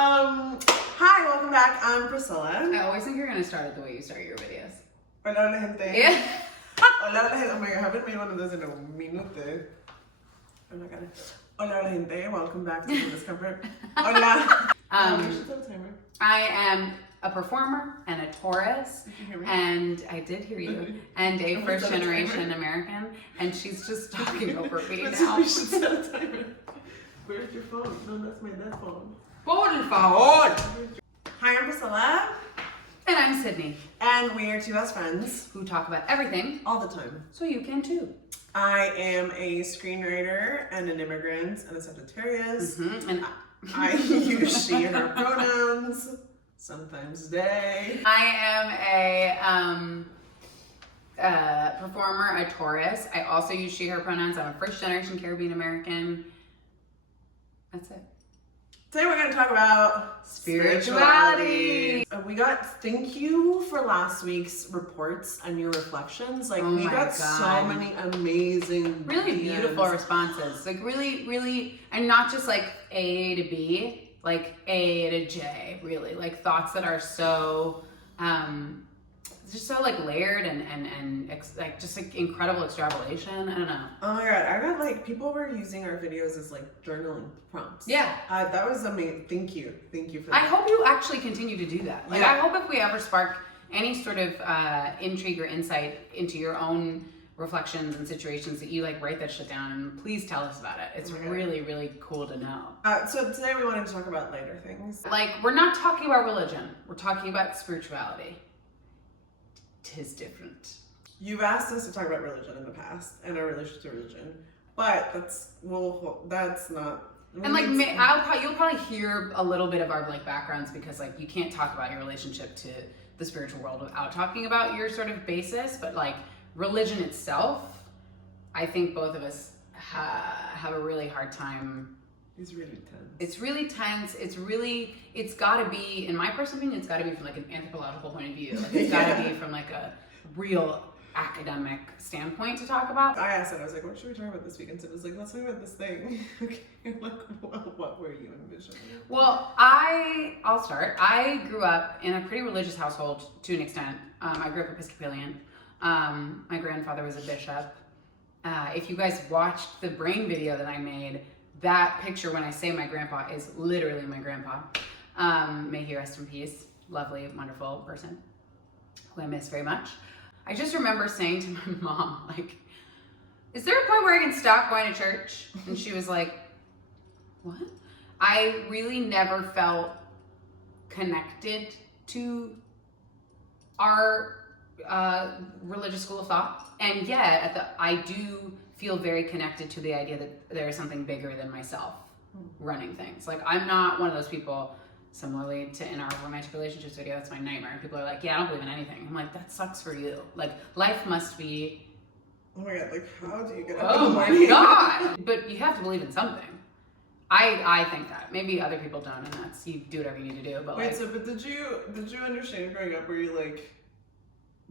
Hi, welcome back. I'm Priscilla. I always think you're going to start it the way you start your videos. Hola, la gente. Yeah. Hola, la gente. Oh my God, I haven't made one of those in a minute. Oh my God. Hola, la gente. Welcome back to The Discomfort. Hola. You should set a timer. I am a performer and a Taurus. Did you hear me? And I did hear you. And a first-generation American. And she's just talking over me now. We should set a timer. Where's your phone? No, that's my dead phone. Por favor. Hi, I'm Priscilla. And I'm Sydney. And we are two best friends. Who talk about everything. All the time. So you can too. I am a screenwriter and an immigrant and a Sagittarius. Mm-hmm. And I use she, her pronouns, sometimes they. I am a performer, a Taurus. I also use she, her pronouns. I'm a first-generation Caribbean American. That's it. Today we're going to talk about spirituality. We got thank you for last week's reports and your reflections. Like, we got so many amazing really DMs. Beautiful responses. Like really, and not just like A to B, like A to J, really. Like thoughts that are so just so like layered and like just like incredible extrapolation. I don't know. Oh my God, I got like people were using our videos as like journaling prompts. Yeah. That was amazing. Thank you for that. I hope you actually continue to do that. Like, yeah. I hope if we ever spark any sort of intrigue or insight into your own reflections and situations that you like write that shit down and please tell us about it. It's really cool to know. So today we wanted to talk about lighter things. Like, we're not talking about religion. We're talking about spirituality. 'Tis different. You've asked us to talk about religion in the past and our relationship to religion, but that's not. And like, you'll probably hear a little bit of our like backgrounds because like you can't talk about your relationship to the spiritual world without talking about your sort of basis. But like religion itself, I think both of us have a really hard time. It's really tense. It's really tense. It's gotta be, in my personal opinion, it's gotta be from like an anthropological point of view. Like it's gotta be from like a real academic standpoint to talk about. I asked it, I was like, what should we talk about this week? And Sid was like, let's talk about this thing. Okay, like, what were you envisioning? Well, I'll start. I grew up in a pretty religious household to an extent. I grew up Episcopalian. My grandfather was a bishop. If you guys watched the brain video that I made, that picture when I say my grandpa is literally my grandpa. May he rest in peace. Lovely, wonderful person who I miss very much. I just remember saying to my mom, like, is there a point where I can stop going to church? And she was like, what? I really never felt connected to our religious school of thought. And yet, I do feel very connected to the idea that there is something bigger than myself running things. Like, I'm not one of those people, similarly to in our romantic relationships video, that's my nightmare. People are like, yeah, I don't believe in anything. I'm like, that sucks for you. Like, life must be... Oh my God, like, how do you get up Oh in the my morning? God! But you have to believe in something. I think that. Maybe other people don't, and that's, you do whatever you need to do, but Wait, like... so, but did you understand growing up, were you like,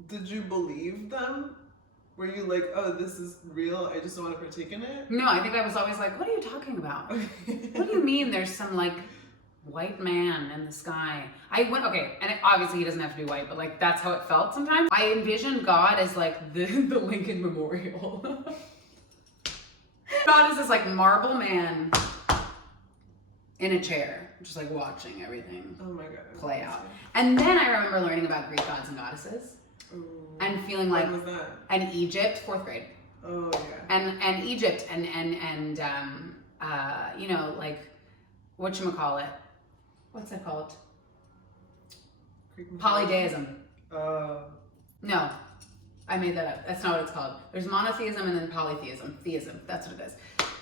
did you believe them? Were you like, oh, this is real, I just don't want to partake in it? No, I think I was always like, what are you talking about? What do you mean there's some like white man in the sky? Okay, and obviously he doesn't have to be white, but like that's how it felt sometimes. I envisioned God as like the Lincoln Memorial. God is this like marble man in a chair, just like watching everything play out. And then I remember learning about Greek gods and goddesses. Ooh. And feeling like, when was that? And Egypt, 4th grade. Oh yeah. And Egypt and you know, like, whatchamacallit? What's it called? Polytheism. No, I made that up. That's not what it's called. There's monotheism and then polytheism. Theism, that's what it is.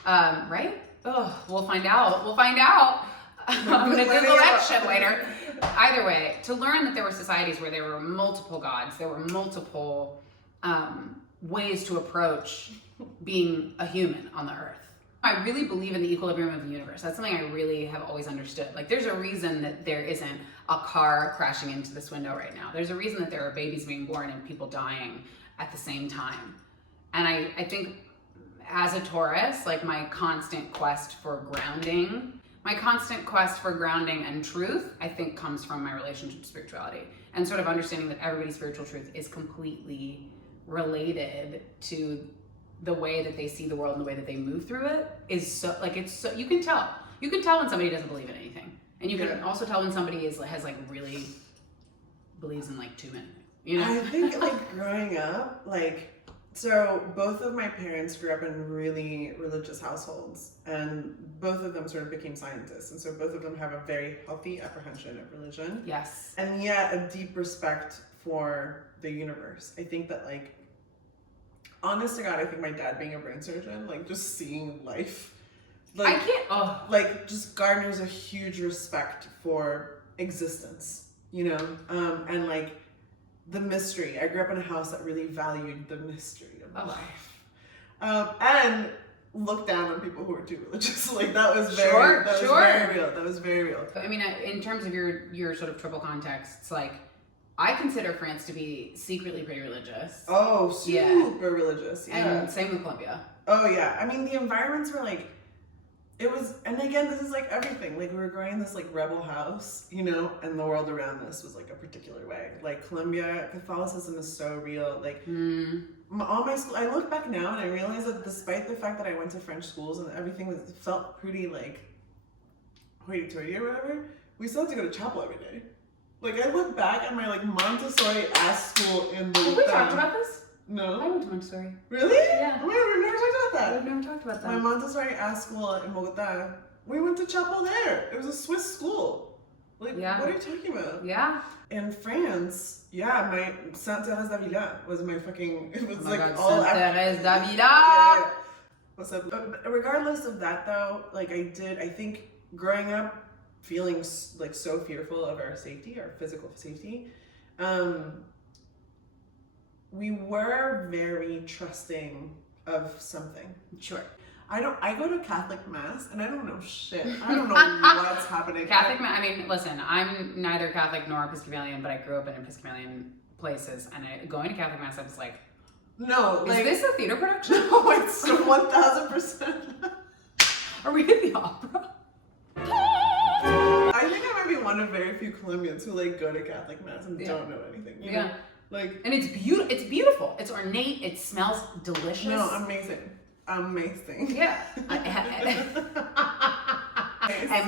Right? Oh, we'll find out. I'm gonna Google that shit later. Either way, to learn that there were societies where there were multiple gods, there were multiple ways to approach being a human on the earth. I really believe in the equilibrium of the universe. That's something I really have always understood. Like, there's a reason that there isn't a car crashing into this window right now. There's a reason that there are babies being born and people dying at the same time. And I think as a Taurus, like my constant quest for grounding my constant quest for grounding and truth, I think, comes from my relationship to spirituality and sort of understanding that everybody's spiritual truth is completely related to the way that they see the world and the way that they move through it is so, like, it's so, you can tell when somebody doesn't believe in anything. And you can also tell when somebody has like really believes in like too many things, you know? I think like growing up, like, so both of my parents grew up in really religious households, and both of them sort of became scientists, and so both of them have a very healthy apprehension of religion. Yes. And yet a deep respect for the universe. I think that, like, honest to God, I think my dad being a brain surgeon, like, just seeing life, like, like, just garners a huge respect for existence, you know? And like, the mystery. I grew up in a house that really valued the mystery of life. And looked down on people who were too religious. Like, that was very, very real. That was very real. I mean, in terms of your sort of triple contexts, like, I consider France to be secretly pretty religious. Oh, super religious. Yeah. And same with Colombia. Oh, yeah. I mean, the environments were like, it was, and again, this is like everything. Like, we were growing in this like rebel house, you know, and the world around us was like a particular way. Like, Colombia, Catholicism is so real. Like, all my school, I look back now and I realize that despite the fact that I went to French schools and everything felt pretty like hoity-toity or whatever, we still had to go to chapel every day. Like, I look back at my like Montessori-ass school in the. Have we talked about this? No. I went to Montessori. Really? Yeah. Oh my God, we've never talked about that. We've never talked about that. My Montessori-ass school in Bogota, we went to chapel there. It was a Swiss school. Like, what are you talking about? Yeah. In France, yeah, my Sainte Thérèse d'Avila was my fucking, it was like God, all Sainte Thérèse d'Avila! Yeah. What's up? But regardless of that though, like, I think growing up feeling like so fearful of our safety, our physical safety, we were very trusting of something. Sure. I go to Catholic mass and I don't know shit. I don't know what's happening. Catholic mass, I mean, listen, I'm neither Catholic nor Episcopalian, but I grew up in Episcopalian places, and going to Catholic mass, I was like, no, like, is this a theater production? No, it's 1000%. Are we at the opera? I think I might be one of very few Colombians who like go to Catholic mass and don't know anything. You know? Like, and it's beautiful. It's ornate. It smells delicious. No, amazing. Yeah.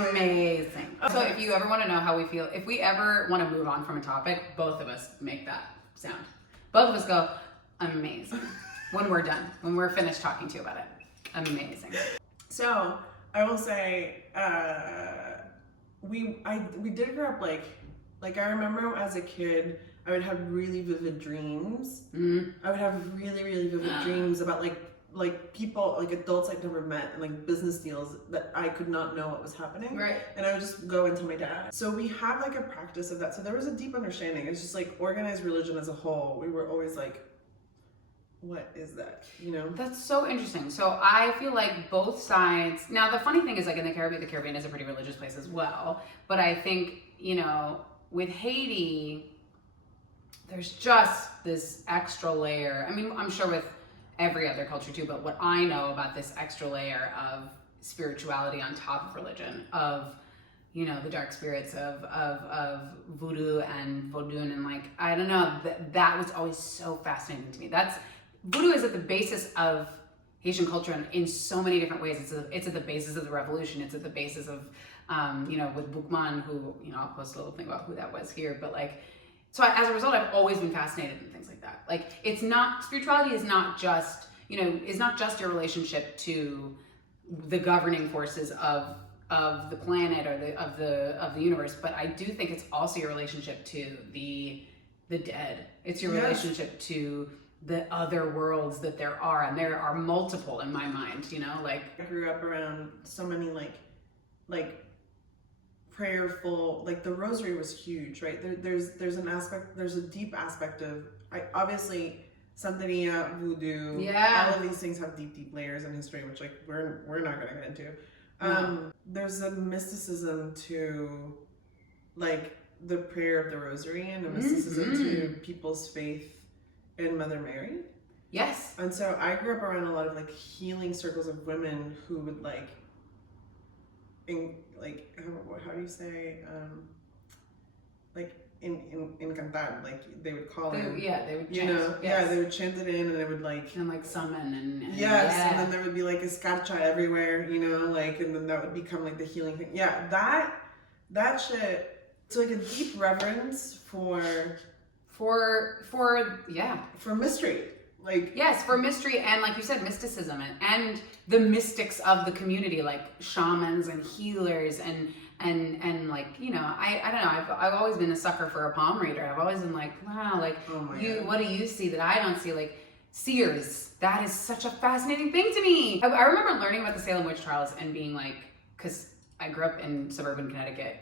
Amazing. So if you ever want to know how we feel, if we ever want to move on from a topic, both of us make that sound. Both of us go, amazing. When we're done, when we're finished talking to you about it. Amazing. So I will say, we did grow up like I remember as a kid, I would have really vivid dreams. I would have really, really vivid dreams about like people, like adults I'd never met, and like business deals that I could not know what was happening. Right. And I would just go into my dad. So we have like a practice of that. So there was a deep understanding. It's just like organized religion as a whole. We were always like, what is that? You know? That's so interesting. So I feel like both sides. Now the funny thing is, like, in the Caribbean is a pretty religious place as well. But I think, you know, with Haiti, there's just this extra layer. I mean, I'm sure with every other culture too, but what I know about this extra layer of spirituality on top of religion, of, you know, the dark spirits of voodoo and vodun, and like, I don't know, that was always so fascinating to me. Voodoo is at the basis of Haitian culture in so many different ways. It's at the basis of the revolution. It's at the basis of, you know, with Boukman, who, you know, I'll post a little thing about who that was here, but like, so as a result, I've always been fascinated in things like that. Like, spirituality is not just, you know, is not just your relationship to the governing forces of the planet or of the universe, but I do think it's also your relationship to the dead. It's your relationship to the other worlds that there are, and there are multiple in my mind, you know, like. I grew up around so many like prayerful, like the rosary was huge, right? There's an aspect, there's a deep aspect of, obviously Santeria, voodoo, all of these things have deep layers in history, which like we're not gonna get into. There's a mysticism to like the prayer of the rosary, and a mysticism to people's faith in Mother Mary. Yes. And so I grew up around a lot of like healing circles of women who would like like how do you say like in cantar, like they would call it. Yeah, they would chant. You know, yes. Yeah, they would chant it in, and they would like summon and yes, yeah. And then there would be like escarcha everywhere, you know, like, and then that would become like the healing thing. Yeah, that shit. It's like a deep reverence for mystery. Like yes, for mystery and like you said, mysticism and the mystics of the community, like shamans and healers and like, you know, I don't know, I've always been a sucker for a palm reader. I've always been like, wow, like what do you see that I don't see? Like seers, that is such a fascinating thing to me. I remember learning about the Salem witch trials and being like, because I grew up in suburban Connecticut,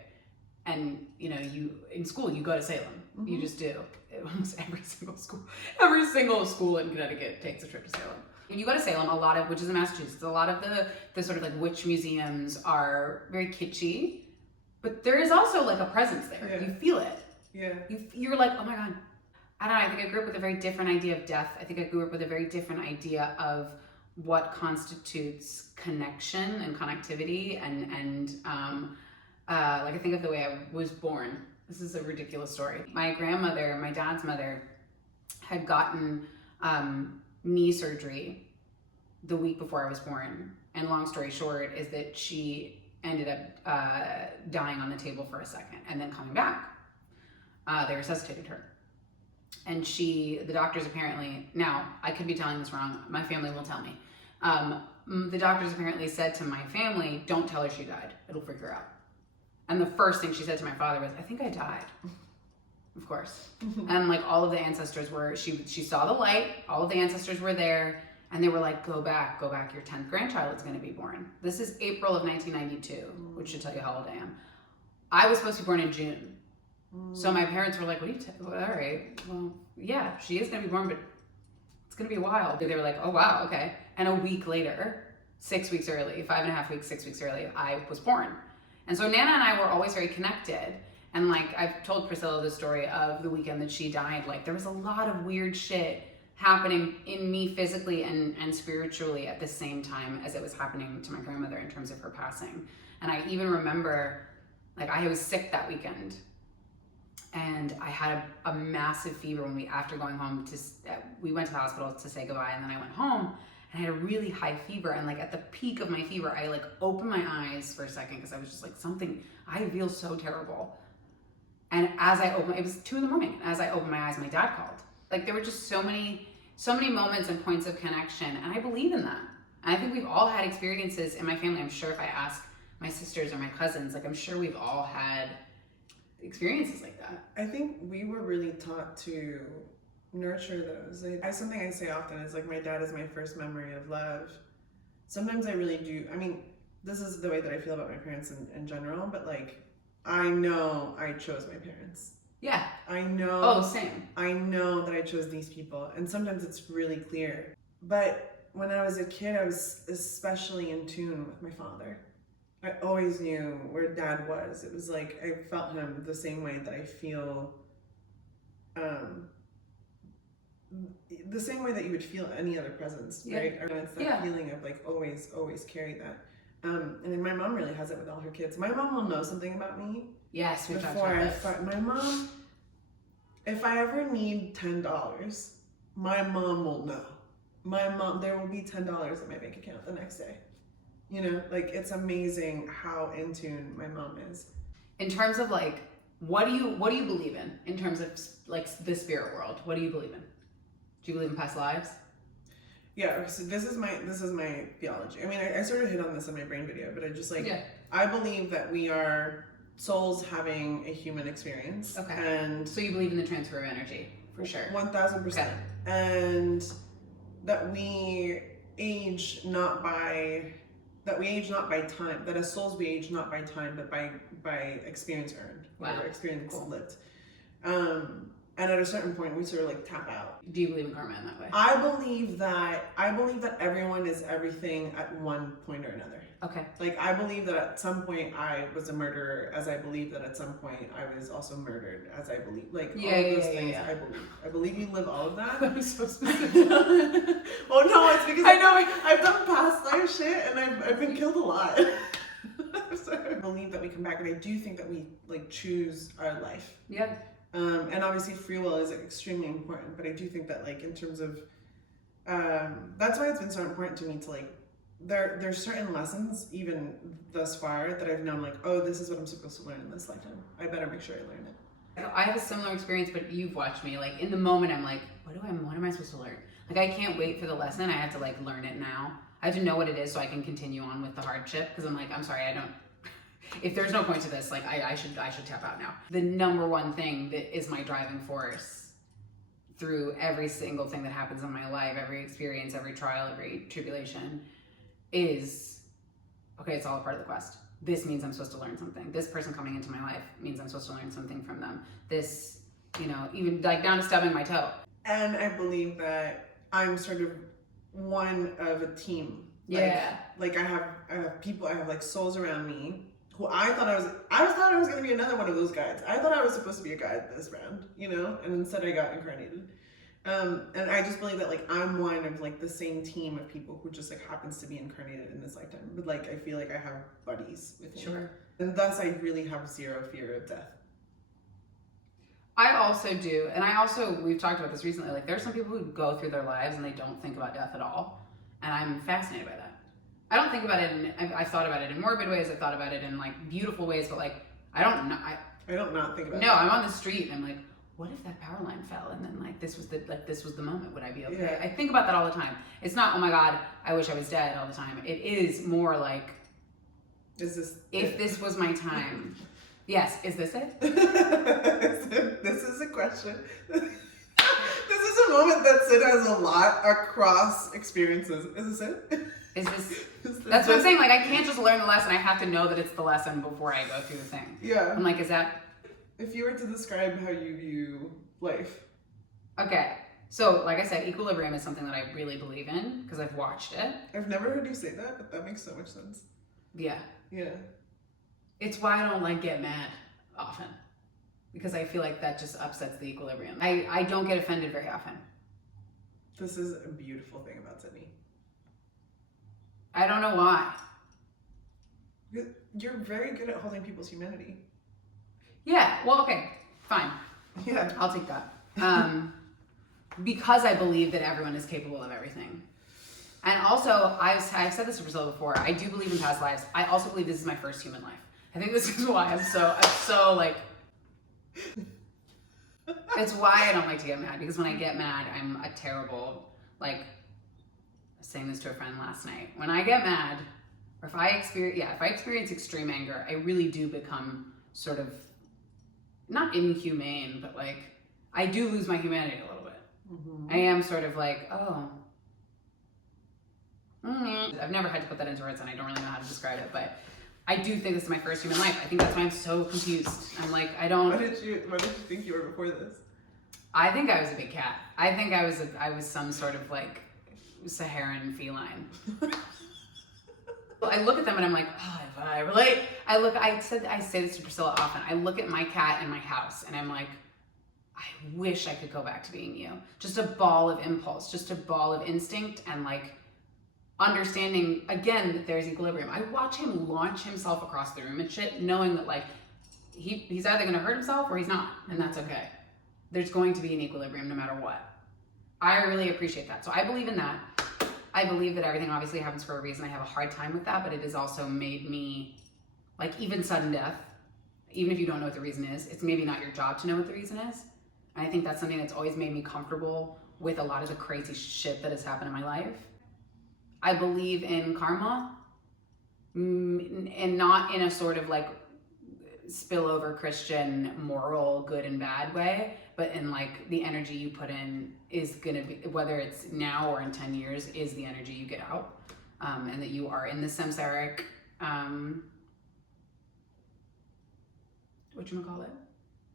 and you know, you in school you go to Salem. Mm-hmm. You just do. Almost every single school in Connecticut takes a trip to Salem. When you go to Salem, which is in Massachusetts, a lot of the sort of like witch museums are very kitschy, but there is also like a presence there. Yeah. You feel it. Yeah. You're like, oh my God. I don't know. I think I grew up with a very different idea of death. I think I grew up with a very different idea of what constitutes connection and connectivity and like I think of the way I was born. This is a ridiculous story. My grandmother, my dad's mother, had gotten knee surgery the week before I was born. And long story short is that she ended up dying on the table for a second and then coming back. They resuscitated her. And the doctors apparently, now I could be telling this wrong, my family will tell me. The doctors apparently said to my family, don't tell her she died, it'll freak her out. And the first thing she said to my father was, I think I died. Of course. And like all of the ancestors she saw the light, all of the ancestors were there, and they were like, go back, your 10th grandchild is gonna be born. This is April of 1992, which should tell you how old I am. I was supposed to be born in June. So my parents were like, all right, well, yeah, she is gonna be born, but it's gonna be wild. They were like, oh wow, okay. And a week later, 6 weeks early, 5.5 weeks, 6 weeks early, I was born. And so Nana and I were always very connected. And like, I've told Priscilla the story of the weekend that she died. Like there was a lot of weird shit happening in me physically and spiritually at the same time as it was happening to my grandmother in terms of her passing. And I even remember, like I was sick that weekend and I had a massive fever after going home we went to the hospital to say goodbye, and then I went home. I had a really high fever, and like at the peak of my fever, I like opened my eyes for a second because I was just like, I feel so terrible. And as I opened, it was 2 a.m. As I opened my eyes, my dad called. Like there were just so many moments and points of connection, and I believe in that. And I think we've all had experiences in my family. I'm sure if I ask my sisters or my cousins, like I'm sure we've all had experiences like that. I think we were really taught to nurture those. Something I say often is like, my dad is my first memory of love. Sometimes I really do. I mean, this is the way that I feel about my parents in general, but like, I know I chose my parents. Yeah. I know. Oh, same. I know that I chose these people, and sometimes it's really clear. But when I was a kid, I was especially in tune with my father. I always knew where Dad was. It was like I felt him the same way that I feel the same way that you would feel any other presence, right? And it's that feeling of like always carry that. And then my mom really has it with all her kids. My mom will know something about me. Yes, my mom, if I ever need $10, my mom will know. There will be $10 in my bank account the next day. You know, like it's amazing how in tune my mom is. In terms of like, what do you believe in terms of like the spirit world? What do you believe in? Do you believe in past lives? Yeah, so this is my theology. I mean, I sort of hit on this in my brain video, but I just like, I believe that we are souls having a human experience. Okay. And so you believe in the transfer of energy, for sure. 1000%. Okay. And that we age not by time, that as souls we age not by time, but by experience earned, or experience lived. And at a certain point, we sort of like tap out. Do you believe in karma in that way? I believe that everyone is everything at one point or another. Okay. Like I believe that at some point I was a murderer, as I believe that at some point I was also murdered, as I believe. Like all of those things. Yeah. I believe you live all of that. That was so specific. Oh no, it's because I know I've done past life shit and I've been killed a lot. So we come back, and I do think that we like choose our life. Yeah. And obviously free will is extremely important, but I do think that like in terms of that's why it's been so important to me to like there's certain lessons even thus far that I've known, like, oh, this is what I'm supposed to learn in this lifetime. I better make sure I learn it. I have a similar experience, but you've watched me. Like in the moment, I'm like, what am I supposed to learn? Like I can't wait for the lesson. I have to like learn it now. I have to know what it is so I can continue on with the hardship. Because I'm like, I'm sorry, I don't. If there's no point to this, like I should tap out now. The number one thing that is my driving force through every single thing that happens in my life, every experience, every trial, every tribulation, is okay. It's all a part of the quest. This means I'm supposed to learn something. This person coming into my life means I'm supposed to learn something from them. This, you know, even like down to stubbing my toe. And I believe that I'm sort of one of a team. Yeah. Like I have people, I have like souls around me who I thought I was going to be another one of those guides. I thought I was supposed to be a guide this round, you know, and instead I got incarnated. And I just believe that like I'm one of like the same team of people who just like happens to be incarnated in this lifetime. But like I feel like I have buddies with me. Sure. And thus I really have zero fear of death. I also do, and we've talked about this recently, like there's some people who go through their lives and they don't think about death at all. And I'm fascinated by that. I don't think about it I've thought about it in morbid ways, I've thought about it in like beautiful ways, but like I don't not think about it. No, I'm on the street and I'm like, what if that power line fell and then like this was the moment, would I be okay? Yeah. I think about that all the time. It's not, oh my God, I wish I was dead all the time. It is more like, if this was my time. Yes, is this it? This is a question. This is a moment that Syd has a lot across experiences. Is this it? That's what I'm saying. Like, I can't just learn the lesson. I have to know that it's the lesson before I go through the thing. Yeah. I'm like, is that... If you were to describe how you view life. Okay. So, like I said, equilibrium is something that I really believe in because I've watched it. I've never heard you say that, but that makes so much sense. Yeah. Yeah. It's why I don't like get mad often, because I feel like that just upsets the equilibrium. I don't get offended very often. This is a beautiful thing about Sydney. I don't know why. You're very good at holding people's humanity. Yeah, well, okay, fine. Yeah. I'll take that. Because I believe that everyone is capable of everything. And also, I've said this to Priscilla before, I do believe in past lives. I also believe this is my first human life. I think this is why I'm so like, it's why I don't like to get mad, because when I get mad, I'm a terrible, like, I was saying this to a friend last night. When I get mad, or if I experience extreme anger, I really do become sort of, not inhumane, but like, I do lose my humanity a little bit. Mm-hmm. I am sort of like, oh. Mm-hmm. I've never had to put that into words and I don't really know how to describe it, but I do think this is my first human life. I think that's why I'm so confused. I'm like, I don't... What did you think you were before this? I think I was a big cat. I think I was some sort of like Saharan feline. I look at them and I'm like, oh, if I relate. I say this to Priscilla often. I look at my cat in my house and I'm like, I wish I could go back to being you. Just a ball of impulse, just a ball of instinct, and like understanding again that there's equilibrium. I watch him launch himself across the room and shit, knowing that like he's either gonna hurt himself or he's not, and that's okay. There's going to be an equilibrium no matter what. I really appreciate that. So I believe in that. I believe that everything obviously happens for a reason. I have a hard time with that, but it has also made me, like, even sudden death, even if you don't know what the reason is, it's maybe not your job to know what the reason is. And I think that's something that's always made me comfortable with a lot of the crazy shit that has happened in my life. I believe in karma, and not in a sort of like spillover Christian moral good and bad way, but in like the energy you put in is gonna be, whether it's now or in 10 years, is the energy you get out, and that you are in the samsaric,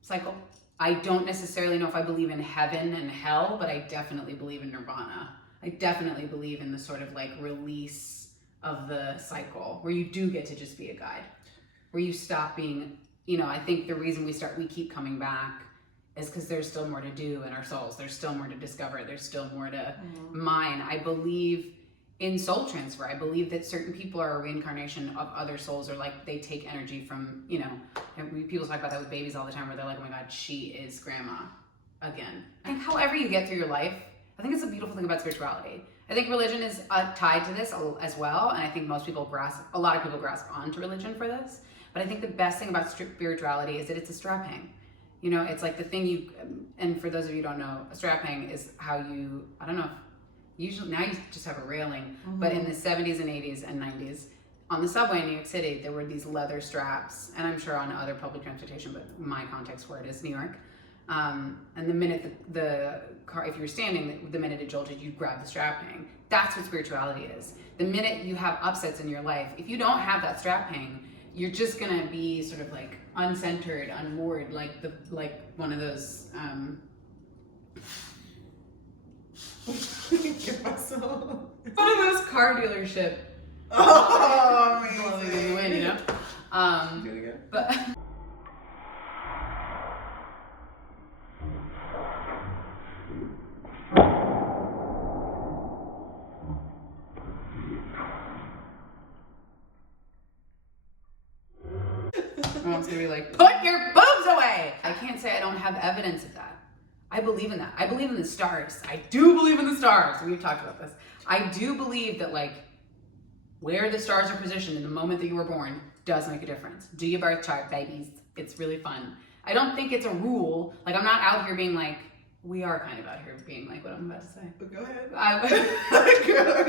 cycle. I don't necessarily know if I believe in heaven and hell, but I definitely believe in nirvana. I definitely believe in the sort of like release of the cycle where you do get to just be a guide, where you stop being, you know, I think the reason we keep coming back is because there's still more to do in our souls. There's still more to discover. There's still more to mine. I believe in soul transfer. I believe that certain people are a reincarnation of other souls, or like they take energy from, you know, and people talk about that with babies all the time where they're like, oh my God, she is grandma again. I think however you get through your life, I think it's a beautiful thing about spirituality. I think religion is tied to this as well, and I think a lot of people grasp onto religion for this. But I think the best thing about spirituality is that it's a strap hang. You know, it's like the thing and for those of you who don't know, a strap hang is how you, I don't know if, usually now you just have a railing, but in the 70s and 80s and 90s, on the subway in New York City, there were these leather straps, and I'm sure on other public transportation, but my context for it is New York. And the minute the car, if you were standing, the minute it jolted, you'd grab the strap hang. That's what spirituality is. The minute you have upsets in your life, if you don't have that strap hang, you're just gonna be sort of like uncentered, unmoored, like one of those. One of those car dealership. Oh, blowing in the wind, you know. Do it again. But. Mom's gonna be like, put your boobs away! I can't say I don't have evidence of that. I believe in that. I believe in the stars. I do believe in the stars. We've talked about this. I do believe that like where the stars are positioned in the moment that you were born does make a difference. Do your birth chart, babies. It's really fun. I don't think it's a rule. Like I'm not out here being like, we are kind of out here being like what I'm about to say. But go ahead.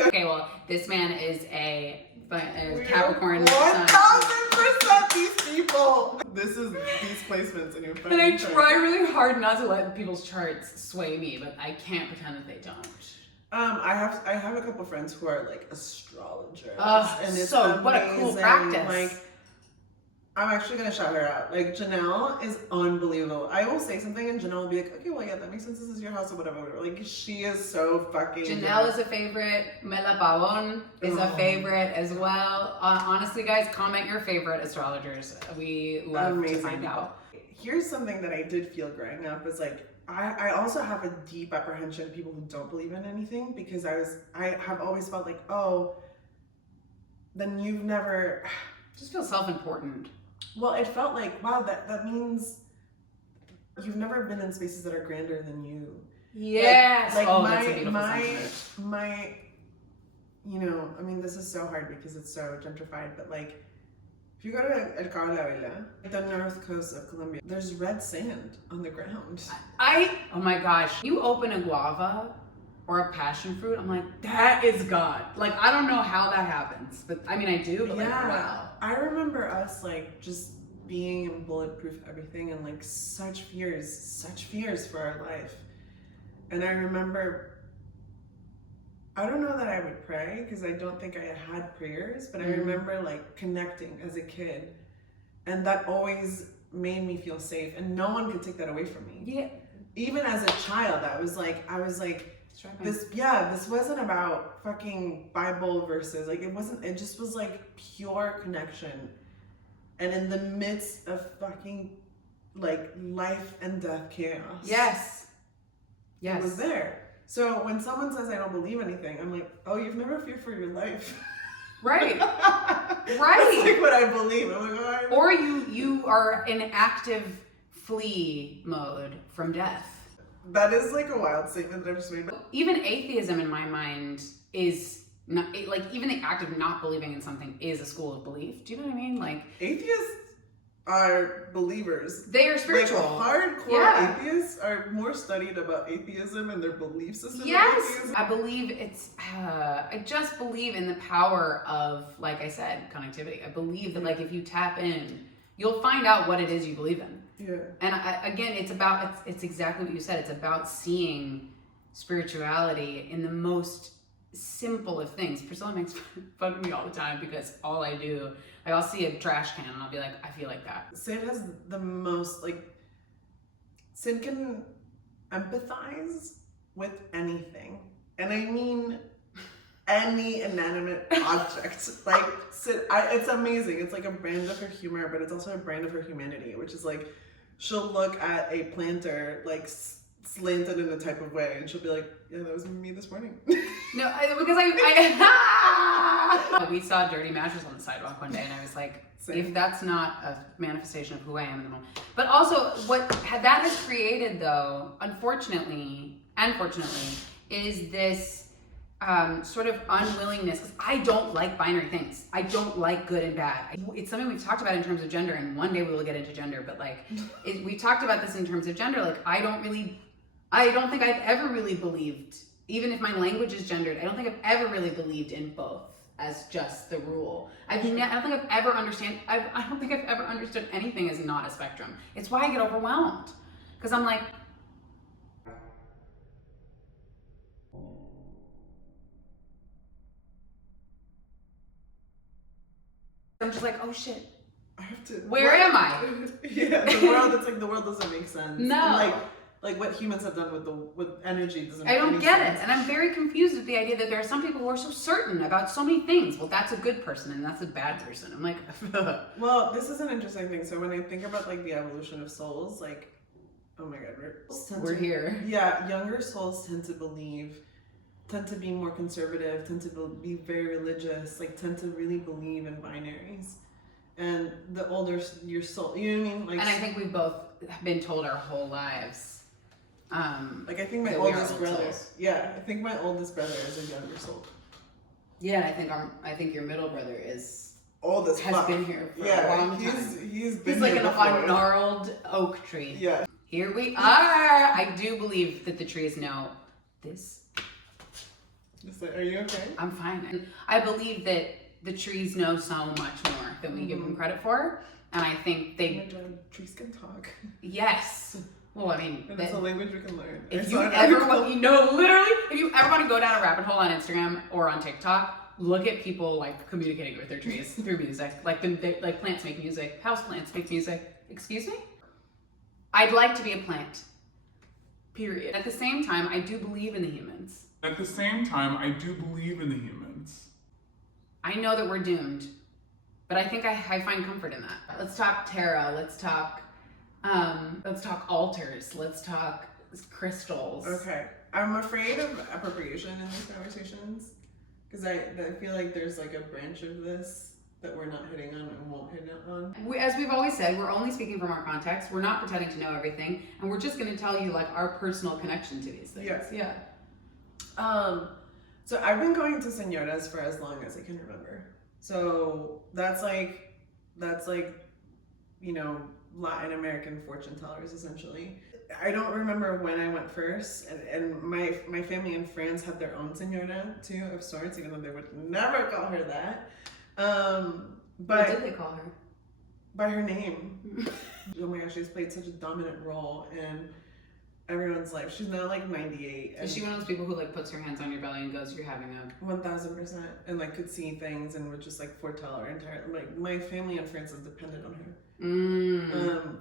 Okay, well, this man is a Capricorn. 1000% these people. This is these placements in your phone. And I try really hard not to let people's charts sway me, but I can't pretend that they don't. I have a couple friends who are like astrologers. And it's so amazing. What a cool practice. Like, I'm actually gonna shout her out. Like Janelle is unbelievable. I will say something and Janelle will be like, okay, well yeah, that makes sense. This is your house or whatever. Like she is so fucking. Janelle is a favorite. Mela Pavon is a favorite as well. Honestly, guys, comment your favorite astrologers. We love to find out. Here's something that I did feel growing up is like I also have a deep apprehension of people who don't believe in anything because I have always felt like, oh, then you've never. Just feel self-important. Well, it felt like, wow, that means you've never been in spaces that are grander than you. Yes. Like that's a beautiful my, you know, I mean, this is so hard because it's so gentrified, but like, if you go to El Cabo de la Vela, the north coast of Colombia, there's red sand on the ground. Oh my gosh, you open a guava or a passion fruit, I'm like, that is God. Like, I don't know how that happens, but I mean, I do, but like, wow. I remember us like just being in bulletproof everything and like such fears for our life. And I remember, I don't know that I would pray because I don't think I had prayers, but I remember like connecting as a kid, and that always made me feel safe, and no one could take that away from me. Yeah. Even as a child, I was like, this wasn't about fucking Bible verses. Like it just was like pure connection. And in the midst of fucking like life and death chaos. Yes. It was there. So when someone says I don't believe anything, I'm like, oh, you've never feared for your life. Right. That's like what I believe. I'm like, oh, or you are in active flee mode from death. That is like a wild statement that I've just made. Even atheism in my mind is not, like even the act of not believing in something is a school of belief. Do you know what I mean? Like atheists are believers. They are spiritual. Like hardcore atheists are more studied about atheism and their belief system. Yes, I believe it's. I just believe in the power of, like I said, connectivity. I believe that like if you tap in, you'll find out what it is you believe in. Yeah. And again, it's exactly what you said. It's about seeing spirituality in the most simple of things. Priscilla makes fun of me all the time because I'll see a trash can and I'll be like, I feel like that. Syd has the most, like, Syd can empathize with anything. And I mean any inanimate object. Like, Syd, it's amazing. It's like a brand of her humor, but it's also a brand of her humanity, which is like, she'll look at a planter, like, slanted in a type of way, and she'll be like, yeah, that was me this morning. No, we saw a dirty mattress on the sidewalk one day, and I was like, Same. if that's not a manifestation of who I am in the moment. But also, what that has created, though, unfortunately and fortunately, is this sort of unwillingness, because I don't like binary things. I don't like good and bad. It's something we've talked about in terms of gender, and one day we will get into gender, but like, we talked about this in terms of gender. Like, I don't think I've ever really believed, even if my language is gendered, I don't think I've ever really believed in both as just the rule. I don't think I've ever understood anything as not a spectrum. It's why I get overwhelmed, because I'm like, I'm just like, oh shit. I have to. Where am I? Yeah, the world. It's like the world doesn't make sense. No. And like what humans have done with energy doesn't. I don't make get sense. it, and I'm very confused with the idea that there are some people who are so certain about so many things. Well, that's a good person, and that's a bad person. I'm like, well, this is an interesting thing. So when I think about like the evolution of souls, like, oh my god, we're here. Yeah, younger souls tend to be more conservative, tend to be very religious, like tend to really believe in binaries. And the older your soul, you know what I mean? Like, and I think we've both been told our whole lives. Like I think my oldest brother. Yeah, I think my oldest brother is a younger soul. Yeah, and I think your middle brother is old as fuck. Has been here for a long time. He's like an before. ungnarled oak tree. Yeah. Here we are. I do believe that the trees know this. It's like, are you okay? I'm fine. And I believe that the trees know so much more than we give them credit for. And I think trees can talk. Yes. Well, I mean, and it's a language we can learn. If you ever want to go down a rabbit hole on Instagram or on TikTok, look at people like communicating with their trees through music. Like plants make music. House plants make music. Excuse me? I'd like to be a plant. Period. At the same time, I do believe in the humans. At the same time, I do believe in the humans. I know that we're doomed, but I think I find comfort in that. Let's talk tarot. Let's talk altars. Let's talk crystals. Okay. I'm afraid of appropriation in these conversations because I feel like there's like a branch of this that we're not hitting on and won't hit on. As we've always said, we're only speaking from our context. We're not pretending to know everything, and we're just going to tell you like our personal connection to these things. Yes. Yeah. So I've been going to señoras for as long as I can remember. So that's like, you know, Latin American fortune tellers essentially. I don't remember when I went first, and my family in France had their own señora too of sorts, even though they would never call her that. But what did they call her? By her name. Oh my gosh, she's played such a dominant role in everyone's life. She's now like 98. Is she one of those people who like puts her hands on your belly and goes, "You're having a..." 1000%, and like could see things and would just like foretell our entire, like my family in France has depended on her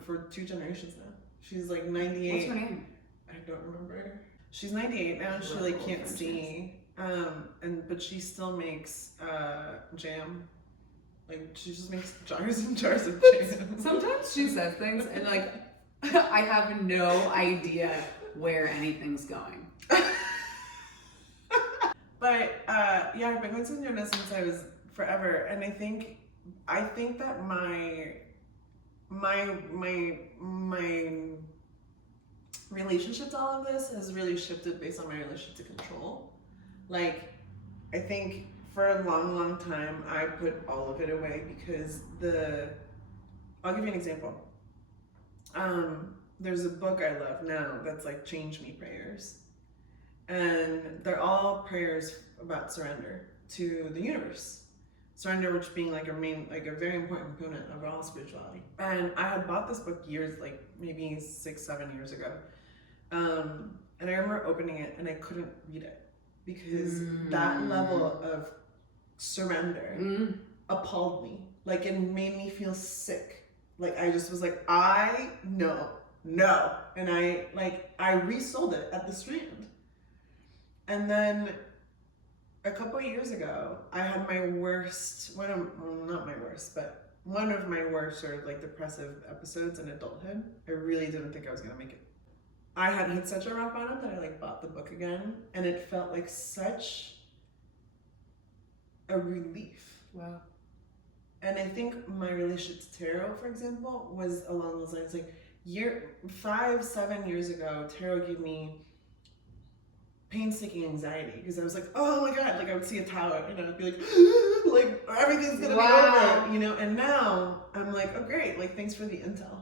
for 2 generations now. She's like 98. What's her name? I don't remember. She's 98 now. She like can't see. But she still makes jam. Like she just makes jars and jars of jam. Sometimes she says things and like I have no idea where anything's going. But yeah, I've been going to señoras since I was forever, and I think that my relationship to all of this has really shifted based on my relationship to control. Like, I think for a long time I put all of it away because I'll give you an example. There's a book I love now that's like Change Me prayers. And they're all prayers about surrender to the universe. Surrender, which being like a very important component of all spirituality. And I had bought this book years, like maybe 6-7 years ago. And I remember opening it and I couldn't read it because that level of surrender appalled me. Like it made me feel sick. Like I just was like, no. And I resold it at the Strand. And then a couple of years ago, I had my worst, one of my worst sort of like depressive episodes in adulthood. I really didn't think I was gonna make it. I had hit such a rock bottom that I like bought the book again, and it felt like such a relief. Wow. And I think my relationship to tarot, for example, was along those lines. Like 5-7 years ago, tarot gave me painstaking anxiety because I was like, oh my god, like I would see a tower and I'd be like, like everything's gonna be over, you know. And now I'm like, oh great, like thanks for the intel.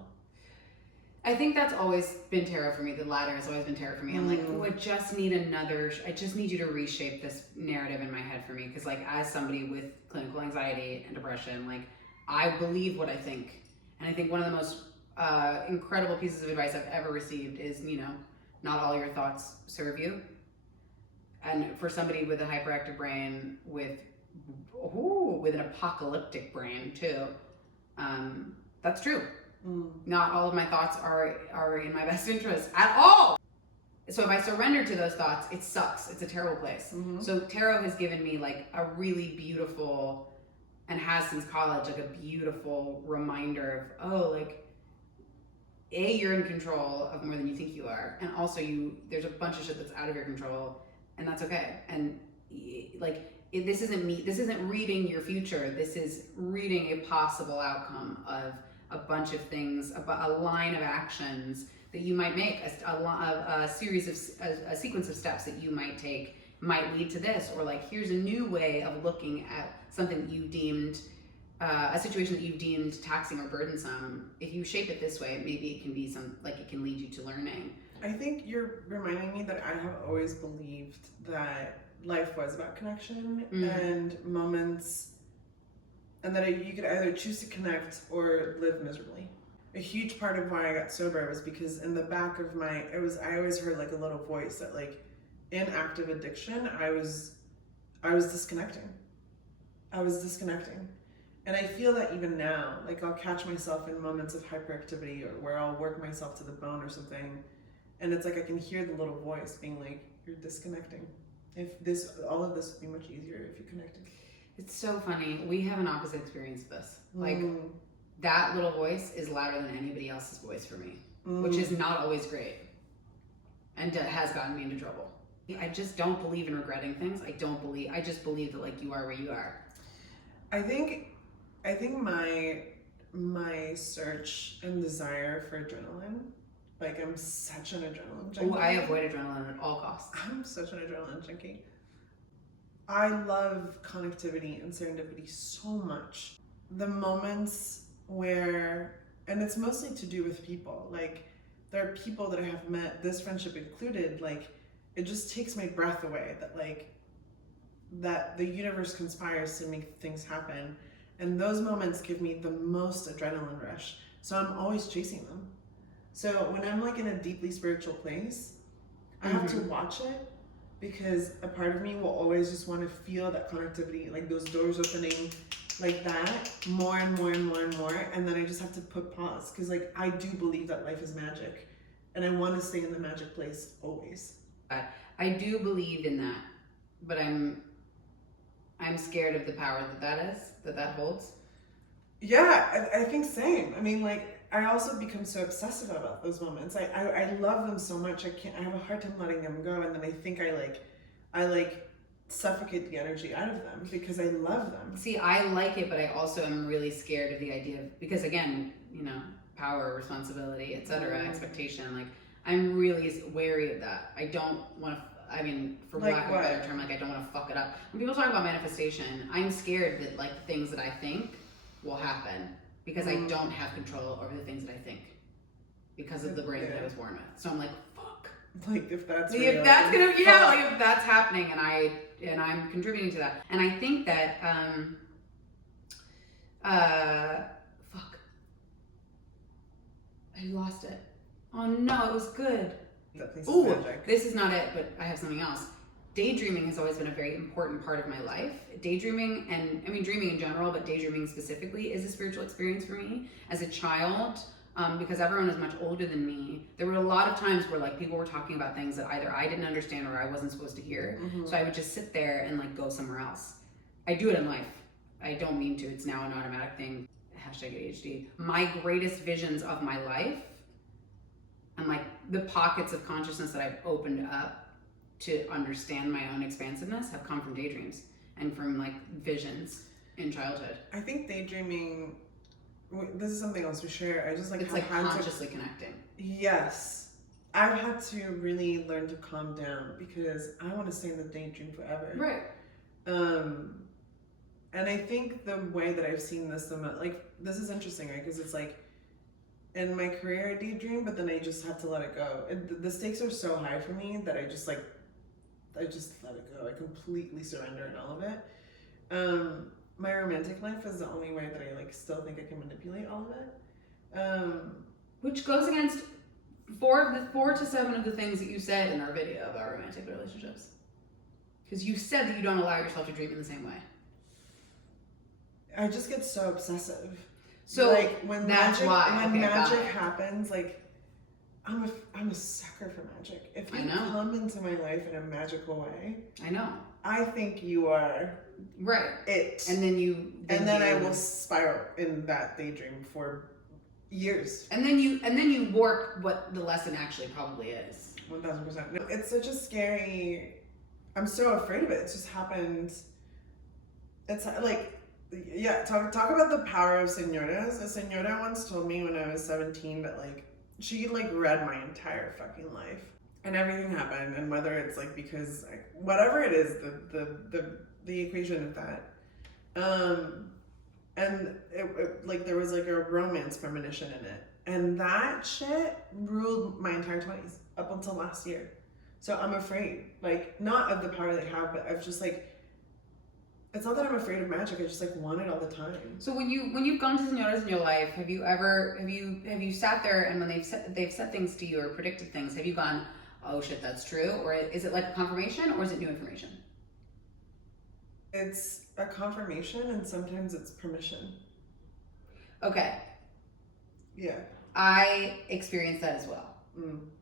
I think that's always been tarot for me. The latter has always been tarot for me. I'm like, oh, I just need you to reshape this narrative in my head for me. Because like, as somebody with clinical anxiety and depression, like I believe what I think. And I think one of the most incredible pieces of advice I've ever received is, you know, not all your thoughts serve you. And for somebody with a hyperactive brain, with an apocalyptic brain too, that's true. Not all of my thoughts are in my best interest at all. So if I surrender to those thoughts, it sucks. It's a terrible place. So tarot has given me like a really beautiful, and has since college, like a beautiful reminder of, oh, like, A, you're in control of more than you think you are. And also there's a bunch of shit that's out of your control, and that's okay. And like, this isn't reading your future. This is reading a possible outcome of a bunch of things, a line of actions that you might make, a sequence of steps that you might take might lead to this, or like, here's a new way of looking at something that you deemed, a situation that you deemed taxing or burdensome. If you shape it this way, maybe it can be it can lead you to learning. I think you're reminding me that I have always believed that life was about connection and moments, and that you could either choose to connect or live miserably. A huge part of why I got sober was because in the back of I always heard like a little voice that like, in active addiction, I was disconnecting. And I feel that even now, like I'll catch myself in moments of hyperactivity or where I'll work myself to the bone or something, and it's like I can hear the little voice being like, you're disconnecting. All of this would be much easier if you connected. It's so funny. We have an opposite experience of this. Like, that little voice is louder than anybody else's voice for me, which is not always great, and has gotten me into trouble. I just don't believe in regretting things. I just believe that like, you are where you are. I think my search and desire for adrenaline, like I'm such an adrenaline junkie. Oh, I avoid adrenaline at all costs. I'm such an adrenaline junkie. I love connectivity and serendipity so much. The moments where, and it's mostly to do with people, like there are people that I have met, this friendship included, like it just takes my breath away that the universe conspires to make things happen. And those moments give me the most adrenaline rush. So I'm always chasing them. So when I'm like in a deeply spiritual place, I have to watch it, because a part of me will always just want to feel that connectivity, like those doors opening like that, more and more and more and more. And then I just have to put pause, because like I do believe that life is magic, and I want to stay in the magic place always. I do believe in that, but I'm scared of the power that holds. Yeah, I think same. I mean, like I also become so obsessive about those moments. I love them so much. I have a hard time letting them go, and then I think I suffocate the energy out of them because I love them. See, I like it, but I also am really scared of the idea of, because again, you know, power, responsibility, etc., expectation. Like I'm really wary of that. I don't want to. I mean, for lack of a better term, like I don't want to fuck it up. When people talk about manifestation, I'm scared that like things that I think will happen because I don't have control over the things that I think because of the brain that I was born with. So I'm like, fuck. Like if that's if that's happening, and I'm contributing to that, and I think that fuck, I lost it. Oh no, it was good. Ooh, this is not it, but I have something else. Daydreaming has always been a very important part of my life. Daydreaming, and I mean dreaming in general, but daydreaming specifically is a spiritual experience for me. As a child, because everyone is much older than me, there were a lot of times where like people were talking about things that either I didn't understand or I wasn't supposed to hear. So I would just sit there and like go somewhere else. I do it in life. I don't mean to. It's now an automatic thing. #ADHD. My greatest visions of my life And like the pockets of consciousness that I've opened up to understand my own expansiveness have come from daydreams and from like visions in childhood. I think daydreaming, this is something else we share. I just like it's like consciously connecting. Yes. I've had to really learn to calm down because I want to stay in the daydream forever. Right. And I think the way that I've seen this, like, this is interesting, right? Because it's like, in my career, I daydream, but then I just had to let it go. The stakes are so high for me that I just let it go. I completely surrender in all of it. My romantic life is the only way that I like still think I can manipulate all of it. Which goes against 4 to 7 of the things that you said in our video about romantic relationships. Because you said that you don't allow yourself to dream in the same way. I just get so obsessive. So like when that's magic, why when magic happens, like I'm a sucker for magic. If you come into my life in a magical way, I know. I think you are right. It. And then I will spiral in that daydream for years. And then you warp what the lesson actually probably is. 1000%. It's such a scary. I'm so afraid of it. It's just happened. It's like. Yeah, talk about the power of señoras. A señora once told me when I was 17 that like she like read my entire fucking life and everything happened, and whether it's like because whatever it is, the equation of that, and it like there was like a romance premonition in it, and that shit ruled my entire 20s up until last year. So I'm afraid, like not of the power they have, but of just like. It's not that I'm afraid of magic. I just like want it all the time. So when you've gone to señoras in your life, have you sat there and when they've said things to you or predicted things, have you gone, oh shit, that's true? Or is it like a confirmation or is it new information? It's a confirmation and sometimes it's permission. Okay. Yeah. I experienced that as well.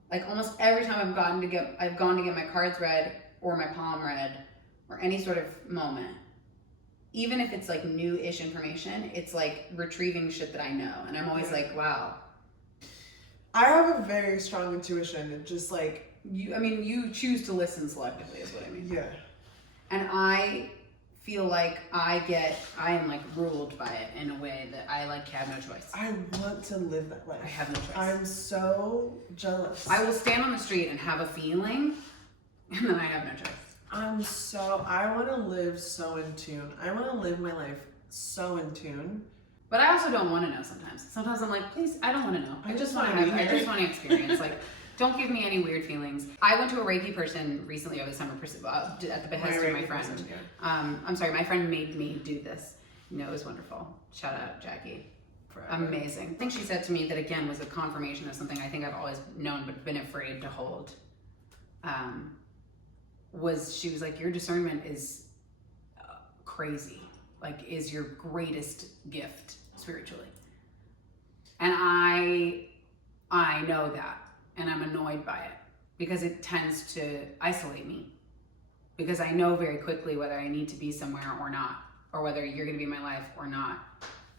Like almost every time I've gone to get my cards read or my palm read or any sort of moment. Even if it's like new-ish information, it's like retrieving shit that I know. And I'm always like, wow. I have a very strong intuition. It just like... you choose to listen selectively is what I mean. Yeah. And I feel like I am like ruled by it in a way that I like have no choice. I want to live that life. I have no choice. I'm so jealous. I will stand on the street and have a feeling, and then I have no choice. I want to live so in tune. I want to live my life so in tune. But I also don't want to know sometimes. Sometimes I'm like, please, I don't want to know. I just want to experience. Like, don't give me any weird feelings. I went to a Reiki person recently over the summer at the behest of my friend. I'm sorry, my friend made me do this. It was wonderful. Shout out, Jackie. Forever. Amazing. I think she said to me that again was a confirmation of something I think I've always known but been afraid to hold. She was like, your discernment is crazy, like is your greatest gift spiritually. And I know that, and I'm annoyed by it because it tends to isolate me because I know very quickly whether I need to be somewhere or not, or whether you're going to be in my life or not.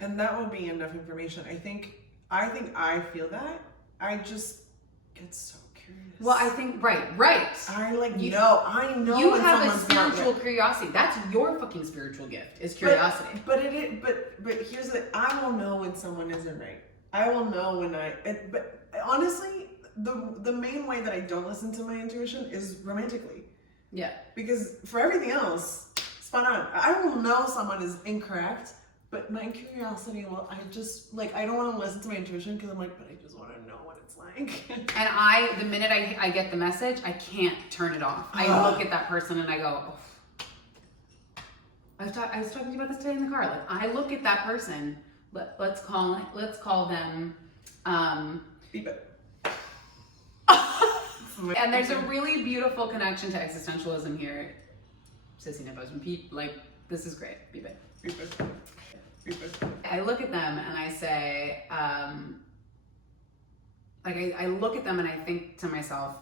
And that will be enough information. I think I feel that. I just get so curious. Well, I think right. I know. You have a spiritual curiosity. That's your fucking spiritual gift. Is curiosity. But here's the. I will know when someone isn't right. I will know when but honestly, the main way that I don't listen to my intuition is romantically. Yeah. Because for everything else, spot on. I will know someone is incorrect, but my curiosity will. I don't want to listen to my intuition because I'm like, but I just want to know what it's like. And the minute I get the message, I can't turn it off. I look at that person and I go, oh. I was talking to you about this today in the car. Like I look at that person. Let's call them. Beep it. And there's a really beautiful connection to existentialism here. Sissy nippos and Pete, like this is great. Beep it. Beep it. Beep it. I look at them and I say, I look at them and I think to myself,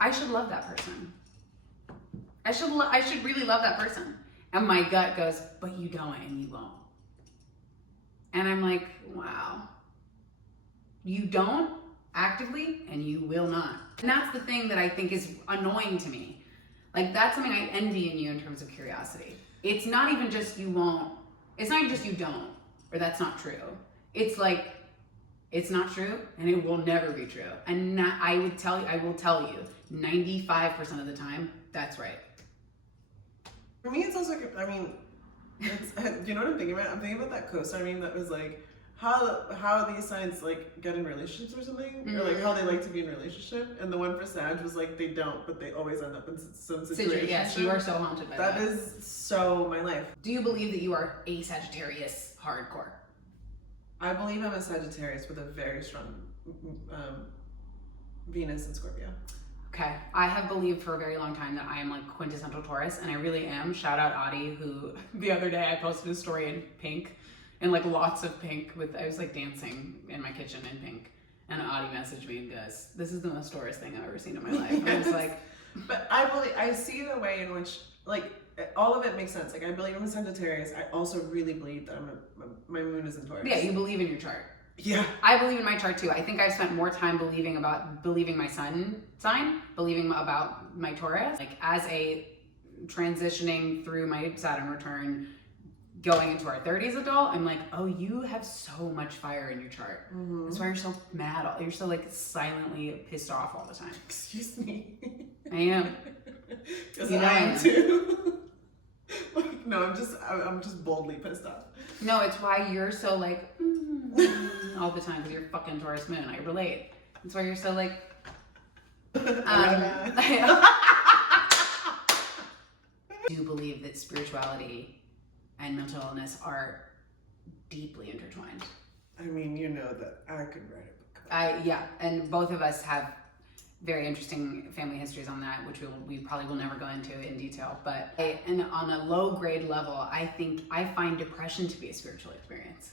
I should love that person. I should really love that person. And my gut goes, but you don't and you won't. And I'm like, wow. You don't? actively and you will not. And that's the thing that I think is annoying to me. Like, that's something I envy in you in terms of curiosity. It's not even just you won't, it's not even just you don't, or that's not true. It's like, it's not true and it will never be true. And I will tell you 95% of the time, that's right. For me, it's also, I mean, it's, do you know what I'm thinking about? I'm thinking about that co-star meme that was like, how these signs like get in relationships or something, or like how they like to be in a relationship. And the one for Sag was like they don't, but they always end up in some situation. Yes, you are so haunted by that. That is so my life. Do you believe that you are a Sagittarius hardcore? I believe I'm a Sagittarius with a very strong Venus and Scorpio. Okay, I have believed for a very long time that I am like quintessential Taurus, and I really am. Shout out Audie, who the other day I posted a story in pink, and like lots of pink I was like dancing in my kitchen in pink, and Audie messaged me and goes, "This is the most Taurus thing I've ever seen in my life." And I was like, but I see the way in which like all of it makes sense. Like I believe I'm a Sagittarius. I also really believe that my moon is in Taurus. Yeah, you believe in your chart. Yeah. I believe in my chart too. I think I've spent more time believing my sun sign, believing about my Taurus. Like as a transitioning through my Saturn return, going into our 30s adult, I'm like, oh, you have so much fire in your chart. Mm-hmm. That's why you're so mad. You're so like silently pissed off all the time. Excuse me. I am. Because I am too. Like, no, I'm just boldly pissed off. No, it's why you're so like all the time with your fucking Taurus moon. I relate. That's why you're so like. Do you believe that spirituality and mental illness are deeply intertwined? I mean, you know that I could write a book. Yeah, and both of us have very interesting family histories on that, which we probably will never go into in detail. But and on a low grade level, I find depression to be a spiritual experience.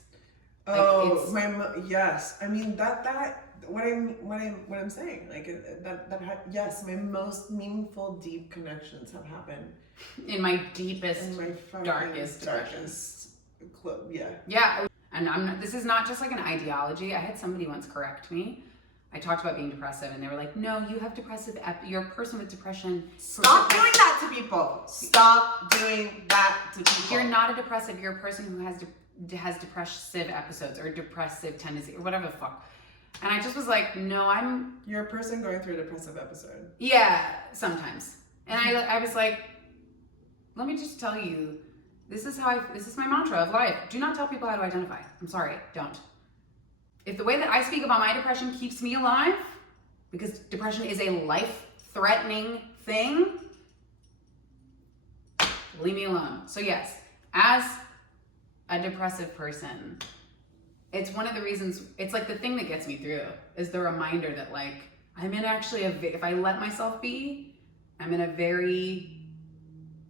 Yes. I mean that what I'm saying, like yes, my most meaningful deep connections have happened in my deepest, in my darkest yeah. Yeah, and this is not just like an ideology. I had somebody once correct me. I talked about being depressive, and they were like, "No, you have depressive. You're a person with depression." Stop doing that to people. Stop doing that to people. You're not a depressive. You're a person who has depressive episodes or depressive tendency or whatever the fuck. And I just was like, "No, You're a person going through a depressive episode." Yeah, sometimes. And I was like, "Let me just tell you, this is my mantra of life. Do not tell people how to identify. I'm sorry, don't." If the way that I speak about my depression keeps me alive, because depression is a life-threatening thing, leave me alone. So yes, as a depressive person, it's one of the reasons, it's like the thing that gets me through is the reminder that like, I'm in actually if I let myself be, I'm in a very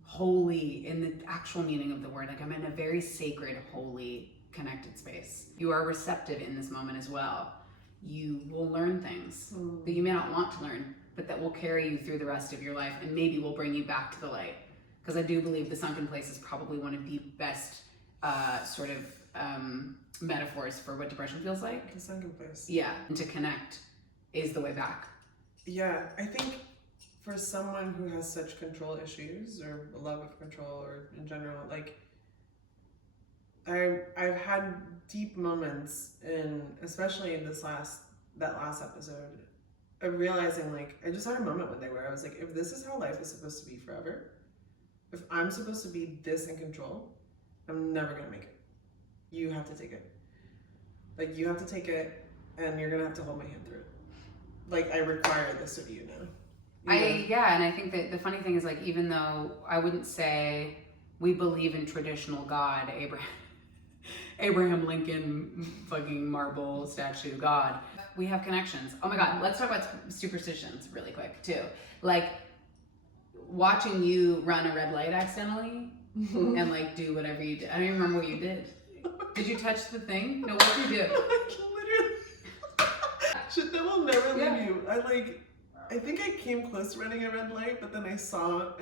holy, in the actual meaning of the word, like I'm in a very sacred, holy, connected space. You are receptive in this moment as well. You will learn things that you may not want to learn, but that will carry you through the rest of your life and maybe will bring you back to the light. Because I do believe the sunken place is probably one of the best metaphors for what depression feels like. The sunken place. Yeah, and to connect is the way back. Yeah, I think for someone who has such control issues or a love of control or in general, like I've had deep moments especially in that last episode of realizing like I just had a moment one day where I was like, if this is how life is supposed to be forever, if I'm supposed to be this in control, I'm never gonna make it. You have to take it. Like you have to take it and you're gonna have to hold my hand through it. Like I require this of you now. And I think that the funny thing is like, even though I wouldn't say we believe in traditional God, Abraham Lincoln fucking marble statue God, we have connections. Oh my God, let's talk about superstitions really quick too. Like watching you run a red light accidentally and like do whatever you did. I don't even remember what you did. Did you touch the thing? No, what did you do? Literally. Shit that will never leave you. I think I came close to running a red light, but then I saw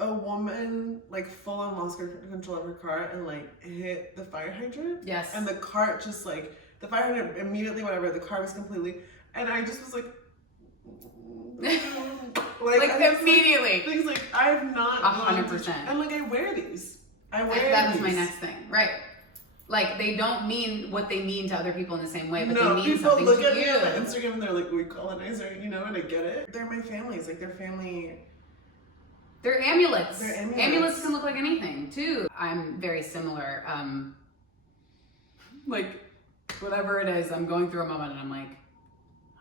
a woman like full on lost control of her car and like hit the fire hydrant. Yes. And the cart just like The fire had immediately, whatever, the car was completely, and I just was like, like immediately. Things like, I've not 100%. And like, I wear these. That was my next thing, right? Like, they don't mean what they mean to other people in the same way, but they mean something to you. People look at me on Instagram and they're like, we colonizer, and I get it. They're my families, like, they're family. They're amulets. They're amulets. Amulets can look like anything, too. I'm very similar. Like, whatever it is, I'm going through a moment and I'm like,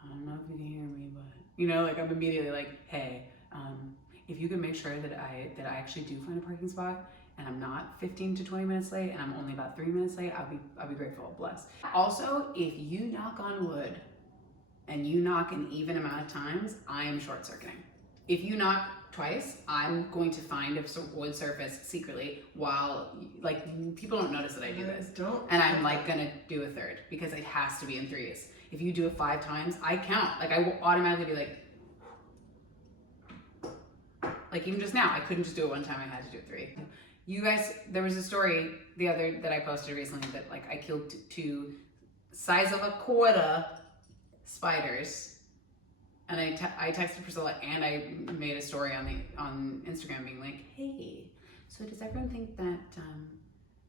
I don't know if you can hear me, but, like, I'm immediately like, hey, if you can make sure that I actually do find a parking spot, and I'm not 15 to 20 minutes late, and I'm only about 3 minutes late, I'll be grateful, blessed. Also, if you knock on wood, and you knock an even amount of times, I am short-circuiting. If you knock twice, I'm going to find a wood surface secretly while, like, people don't notice that I do this. And I'm, like, gonna do a third, because it has to be in threes. If you do it 5 times, I count. Like, I will automatically be like even just now, I couldn't just do it 1 time, I had to do it 3. You guys, there was a story that I posted recently that, like, I killed 2 size of a quarter spiders, and I texted Priscilla and I made a story on Instagram being like, hey, so does everyone think that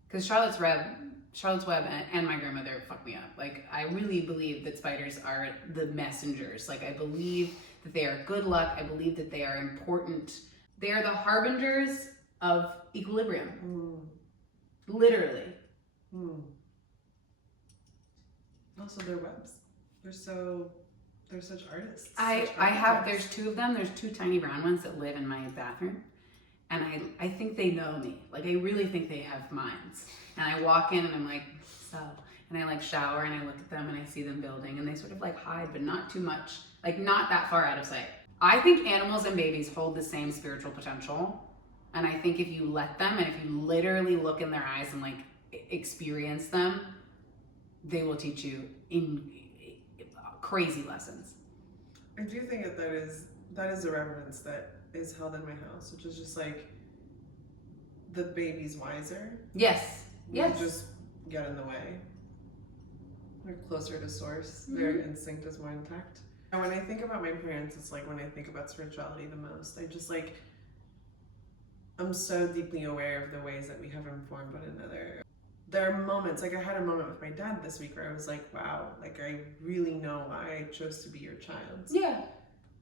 because Charlotte's Web and my grandmother fucked me up. Like, I really believe that spiders are the messengers. Like, I believe that they are good luck. I believe that they are important. They are the harbingers of equilibrium. Literally. Also, their webs. They're such artists. There's 2 of them. There's 2 tiny brown ones that live in my bathroom. And I think they know me. Like, I really think they have minds. And I walk in and I'm like, so. And I, like, shower and I look at them and I see them building and they sort of, like, hide, but not too much. Like, not that far out of sight. I think animals and babies hold the same spiritual potential. And I think if you let them, and if you literally look in their eyes and, like, experience them, they will teach you crazy lessons. I do think that is a reverence that is held in my house, which is just like, the baby's wiser. Yes. Yes. You just get in the way. They're closer to source. Their instinct is more intact. And when I think about my parents, it's like when I think about spirituality the most. I'm so deeply aware of the ways that we have informed one another. There are moments, like I had a moment with my dad this week where I was like, wow, like I really know why I chose to be your child. Yeah.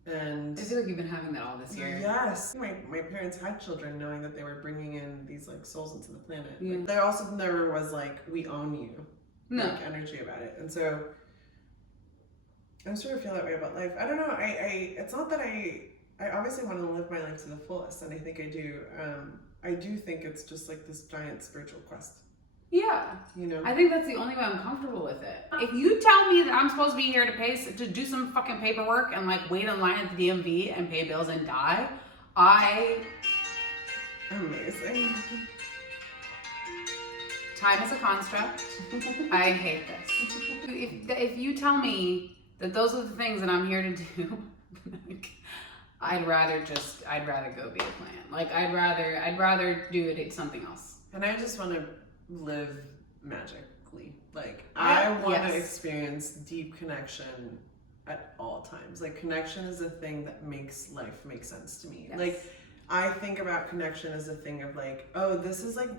And I feel like you've been having that all this year. Yes. My parents had children knowing that they were bringing in these, like, souls into the planet. Yeah. Like, there also never was like, we own you. No. Like, energy about it. And so I sort of feel that way about life. I don't know. It's not that I obviously want to live my life to the fullest, and I think I do. I do think it's just like this giant spiritual quest. Yeah. I think that's the only way I'm comfortable with it. If you tell me that I'm supposed to be here to do some fucking paperwork and, like, wait in line at the DMV and pay bills and die, Amazing. Time is a construct. I hate this. If you tell me that those are the things that I'm here to do, like, I'd rather go be a plant. Like, I'd rather do it something else. And I just want to live magically. Like, I want to experience deep connection at all times. Like, connection is a thing that makes life make sense to me. Yes. Like, I think about connection as a thing of, like, oh, this is like,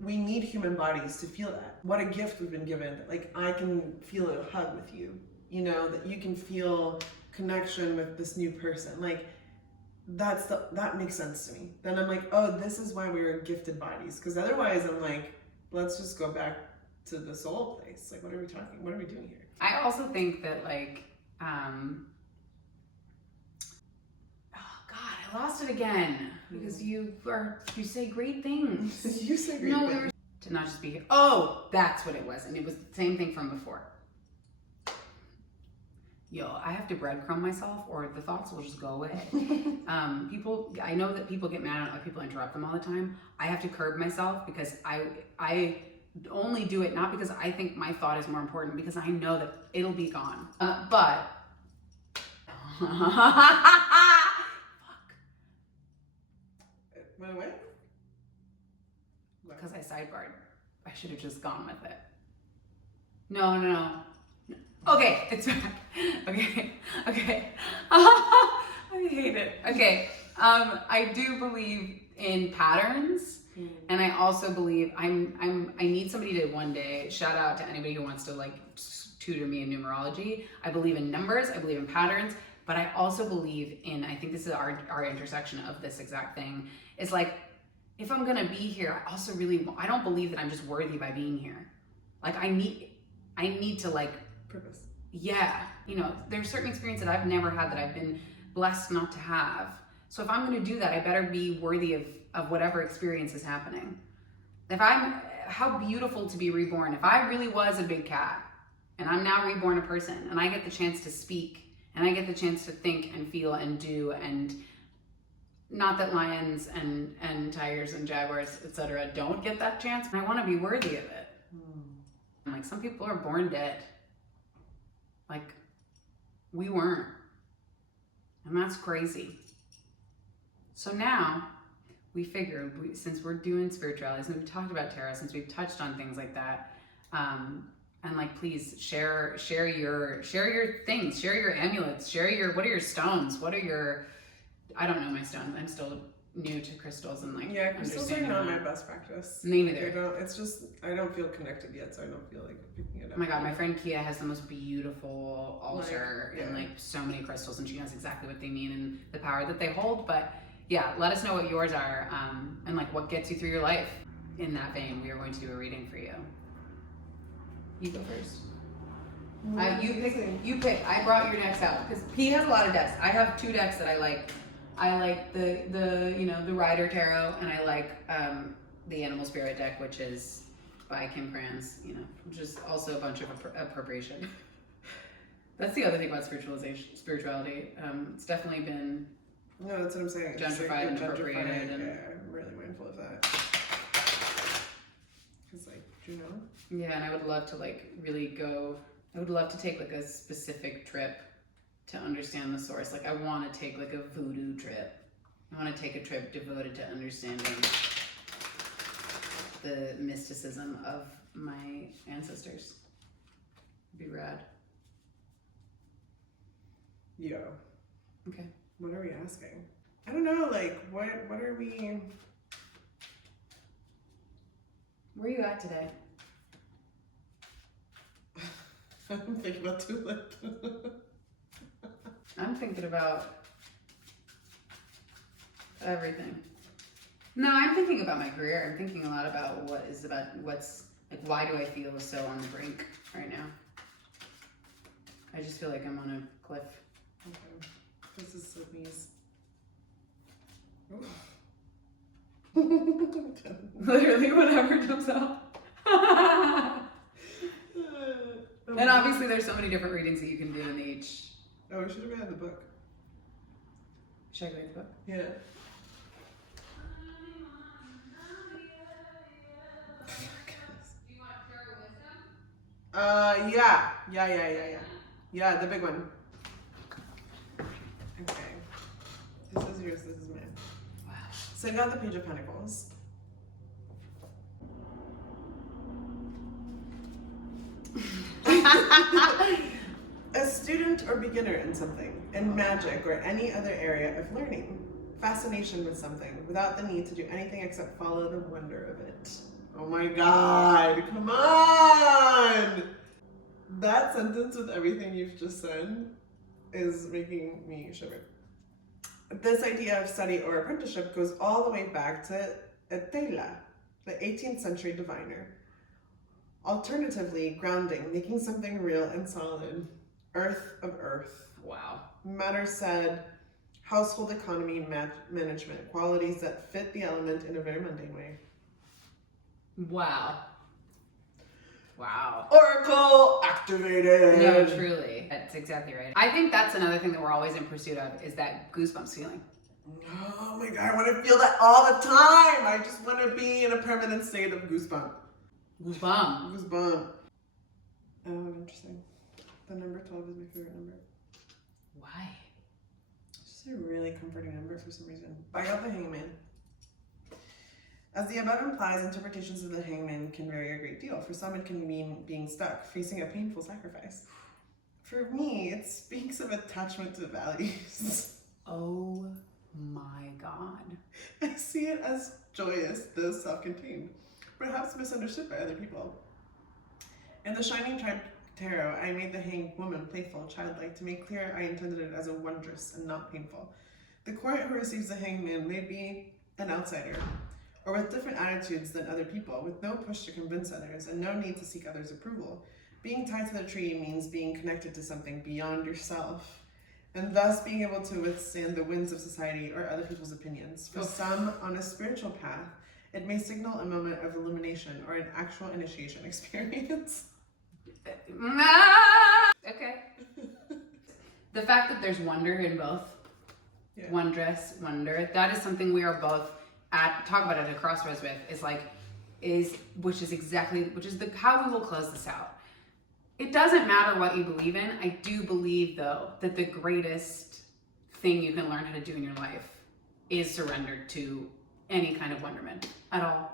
we need human bodies to feel that. What a gift we've been given. Like, I can feel a hug with you, that you can feel connection with this new person. Like, that makes sense to me. Then I'm like, oh, this is why we were gifted bodies. Because otherwise I'm like, let's just go back to the soul place. Like, what are we doing here? I also think that, like, oh God, I lost it again. Because you say great things. You say great things. To not just be here. Oh, that's what it was. And it was the same thing from before. Yo, I have to breadcrumb myself or the thoughts will just go away. I know that people get mad at people interrupt them all the time. I have to curb myself because I only do it not because I think my thought is more important, because I know that it'll be gone. But fuck. Went away? Because I sidebarred. I should have just gone with it. No. Okay, it's back. Okay. I hate it. Okay. I do believe in patterns, and I also believe I need somebody to one day, shout out to anybody who wants to like tutor me in numerology. I believe in numbers, I believe in patterns, but I also believe in, I think this is our intersection of this exact thing, is like, if I'm gonna be here, I also really, I don't believe that I'm just worthy by being here. Like I need to like, purpose. Yeah, you know, there's certain experiences that I've never had that I've been blessed not to have. So if I'm gonna do that, I better be worthy of whatever experience is happening. How beautiful to be reborn. If I really was a big cat and I'm now reborn a person and I get the chance to speak and I get the chance to think and feel and do, and not that lions and tigers and jaguars, etc. don't get that chance. I wanna be worthy of it. Like some people are born dead. Like we weren't. And that's crazy. So now we figured, since we're doing spirituality, since we've talked about tarot, since we've touched on things like that, and like, please share your things, share your amulets, what are your stones? What are your, I don't know my stones. I'm still new to crystals and like, yeah, crystals are not my best practice. Me neither. It's just, I don't feel connected yet, so I don't feel like picking it up. Oh my God, my friend Kia has the most beautiful altar and like so many crystals, and she knows exactly what they mean and the power that they hold. But yeah, let us know what yours are, and like what gets you through your life. In that vein, we are going to do a reading for you. You go first. You pick. I brought your decks out because P has a lot of decks. I have 2 decks that I like. I like the the Rider Tarot, and I like the Animal Spirit deck, which is by Kim Kranz, which is also a bunch of appropriation. That's the other thing about spirituality. It's definitely been that's what I'm saying. Gentrified and appropriated. And yeah, I'm really mindful of that. Because Yeah, and I would love to like really go. I would love to take like a specific trip to understand the source. Like I want to take like a voodoo trip. I want to take a trip devoted to understanding the mysticism of my ancestors. It'd be rad. Yo. Okay. What are we asking? I don't know, like what are we? Where are you at today? I'm thinking about tulip. I'm thinking about everything. No, I'm thinking about my career. I'm thinking a lot about what's like, why do I feel so on the brink right now? I just feel like I'm on a cliff. Okay. This is Sydney's. Literally whatever jumps out. And obviously there's so many different readings that you can do in each. Oh, we should have read the book. Should I read the book? Yeah. Yeah. Yeah, the big one. Okay. This is yours, this is mine. Wow. So I got the Page of Pentacles. A student or beginner in something, in magic or any other area of learning. Fascination with something without the need to do anything except follow the wonder of it. Oh my God, come on! That sentence with everything you've just said is making me shiver. This idea of study or apprenticeship goes all the way back to Tela, the 18th century diviner. Alternatively, grounding, making something real and solid. Earth of earth. Wow. Matter said, household economy management, qualities that fit the element in a very mundane way. Wow. Wow. Oracle activated. No, truly. That's exactly right. I think that's another thing that we're always in pursuit of, is that goosebumps feeling. Oh my God, I want to feel that all the time. I just want to be in a permanent state of goosebump. Goosebump. Oh, interesting. The number 12 is my favorite number. Why? It's just a really comforting number for some reason. I got the Hangman. As the above implies, interpretations of the Hangman can vary a great deal. For some, it can mean being stuck, facing a painful sacrifice. For me, it speaks of attachment to values. Oh my God. I see it as joyous, though self-contained, perhaps misunderstood by other people. In the Shining Tribe Tarot, I made the hanged woman playful, childlike, to make clear I intended it as a wondrous and not painful. The court who receives the hanged man may be an outsider, or with different attitudes than other people, with no push to convince others, and no need to seek others' approval. Being tied to the tree means being connected to something beyond yourself, and thus being able to withstand the winds of society or other people's opinions. For some, on a spiritual path, it may signal a moment of illumination or an actual initiation experience. Okay. The fact that there's wonder in both, Yeah. wondrous, wonder, that is something we are both talk about it at a crossroads with, which is how we will close this out. It doesn't matter what you believe in. I do believe, though, that the greatest thing you can learn how to do in your life is surrender to any kind of wonderment at all.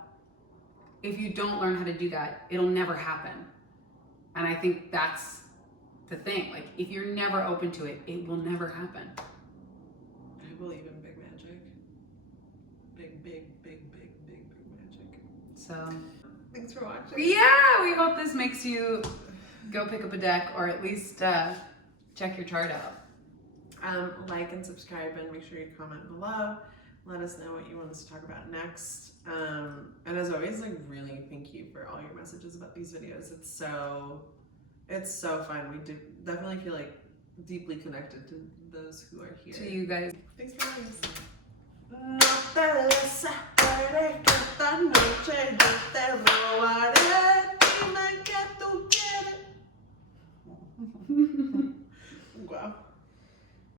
If you don't learn how to do that, it'll never happen. And I think that's the thing. Like, if you're never open to it, it will never happen. I believe in big magic. Big magic. So, Thanks for watching. yeah, we hope this makes you go pick up a deck, or at least check your chart out. Like and subscribe, and make sure you comment below. Let us know what you want us to talk about next. And as always, like, really thank you for all your messages about these videos. It's so fun. We do definitely feel like deeply connected to those who are here. To you guys. Thanks for having us.